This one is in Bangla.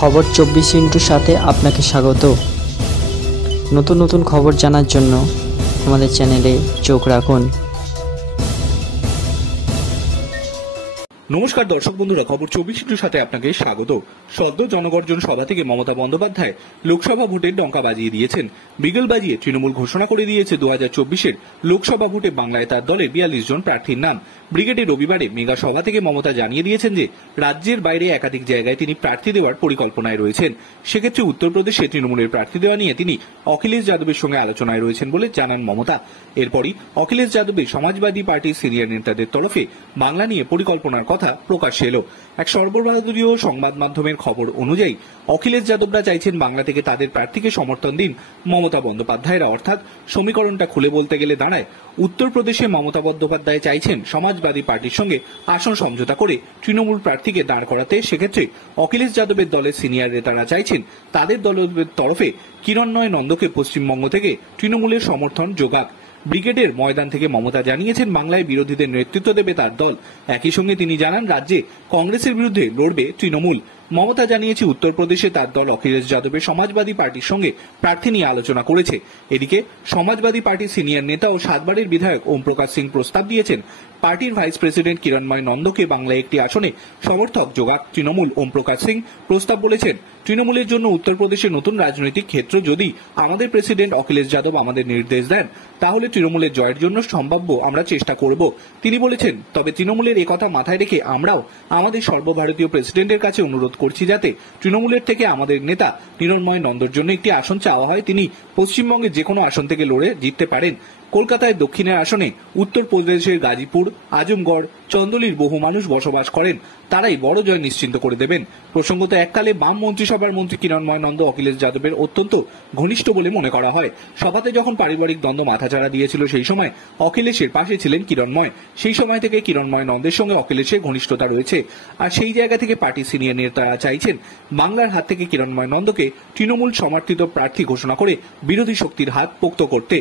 খবর 24 সাথে আপনাকে স্বাগত। নতুন নতুন খবর জানার জন্য আমাদের চ্যানেলে চোখ রাখুন। নমস্কার দর্শক বন্ধুরা, খবর 24 সাথে আপনাকে স্বাগত। সদ্য জনগর্জন সভা থেকে মমতা বন্দ্যোপাধ্যায় লোকসভা ভোটের ডঙ্কা বাজিয়ে দিয়েছেন। বিগল বাজিয়ে তৃণমূল ঘোষণা করে দিয়েছে 2024-এর লোকসভা ভোটে বাংলায় তার দলে 42 জন প্রার্থীর নাম। ব্রিগেডে রবিবারে মেগা সভা থেকে মমতা জানিয়ে দিয়েছেন যে রাজ্যের বাইরে একাধিক জায়গায় তিনি প্রার্থী দেওয়ার পরিকল্পনায় রয়েছেন। সেক্ষেত্রে উত্তরপ্রদেশে তৃণমূলের প্রার্থী দেওয়া নিয়ে তিনি অখিলেশ যাদবের সঙ্গে আলোচনায় রয়েছেন বলে জানান মমতা। এরপরই অখিলেশ যাদবের সমাজবাদী পার্টির সিনিয়র নেতাদের তরফে বাংলা নিয়ে পরিকল্পনার কথা প্রকাশ্যে এলো। এক সর্বভারতীয় সংবাদ মাধ্যমের খবর অনুযায়ী অখিলেশ যাদবরা চাইছেন বাংলা থেকে তাদের প্রার্থীকে সমর্থন দিন মমতা বন্দ্যোপাধ্যায়রা। অর্থাৎ সমীকরণটা খুলে বলতে গেলে দাঁড়ায়, উত্তরপ্রদেশে মমতা বন্দ্যোপাধ্যায় চাইছেন সমাজবাদী পার্টির সঙ্গে আসন সমঝোতা করে তৃণমূল প্রার্থীকে দাঁড় করাতে। সেক্ষেত্রে অখিলেশ যাদবের দলের সিনিয়র নেতারা চাইছেন তাদের দলের তরফে কিরণময় নন্দকে পশ্চিমবঙ্গ থেকে তৃণমূলের সমর্থন যোগাক। ব্রিগেডের ময়দান থেকে মমতা জানিয়েছেন বাংলায় বিরোধীদের নেতৃত্ব দেবে তার দল। একই সঙ্গে তিনি জানান রাজ্যে কংগ্রেসের বিরুদ্ধে লড়বে তৃণমূল। মমতা জানিয়েছে উত্তরপ্রদেশে তার দল অখিলেশ যাদবের সমাজবাদী পার্টির সঙ্গে প্রার্থী নিয়ে আলোচনা করেছে। এদিকে সমাজবাদী পার্টির সিনিয়র নেতা ও 7 বারের বিধায়ক ওম প্রকাশ সিং প্রস্তাব দিয়েছেন পার্টির ভাইস প্রেসিডেন্ট কিরণময় নন্দকে বাংলায় একটি আসনে সমর্থক যোগাক তৃণমূল। ওম প্রকাশ সিং প্রস্তাব বলেছেন, তৃণমূলের জন্য উত্তরপ্রদেশে নতুন রাজনৈতিক ক্ষেত্র যদি আমাদের প্রেসিডেন্ট অখিলেশ যাদব আমাদের নির্দেশ দেন তাহলে তৃণমূলের জয়ের জন্য সম্ভাব্য আমরা চেষ্টা করব। তিনি বলেছেন, তবে তৃণমূলের একথা মাথায় রেখে আমরাও আমাদের সর্বভারতীয় প্রেসিডেন্টের কাছে অনুরোধ করছি যাতে তৃণমূলের থেকে আমাদের নেতা কিরণময় নন্দর জন্য একটি আসন চাওয়া হয়। তিনি পশ্চিমবঙ্গের যে কোনো আসন থেকে লড়ে জিততে পারেন। কলকাতায় দক্ষিণের আসনে উত্তরপ্রদেশের গাজীপুর, আজমগড়, চন্দলির বহু মানুষ বসবাস করেন, তারাই বড় জয় নিশ্চিন্ত করে দেবেন। প্রসঙ্গত এককালে বাম মন্ত্রিসভার মন্ত্রী কিরণময় নন্দ অখিলেশ যাদবের অত্যন্ত ঘনিষ্ঠ বলে মনে করা হয়। সভাতে যখন পারিবারিক দ্বন্দ্ব মাথাচাড়া দিয়েছিল সেই সময় অখিলেশের পাশে ছিলেন কিরণময়। সেই সময় থেকে কিরণময় নন্দের সঙ্গে অখিলেশের ঘনিষ্ঠতা রয়েছে। আর সেই জায়গা থেকে পার্টি সিনিয়র নেতারা চাইছেন বাংলার হাত থেকে কিরণময় নন্দকে তৃণমূল সমর্থিত প্রার্থী ঘোষণা করে বিরোধী শক্তির হাত পোক্ত করতে।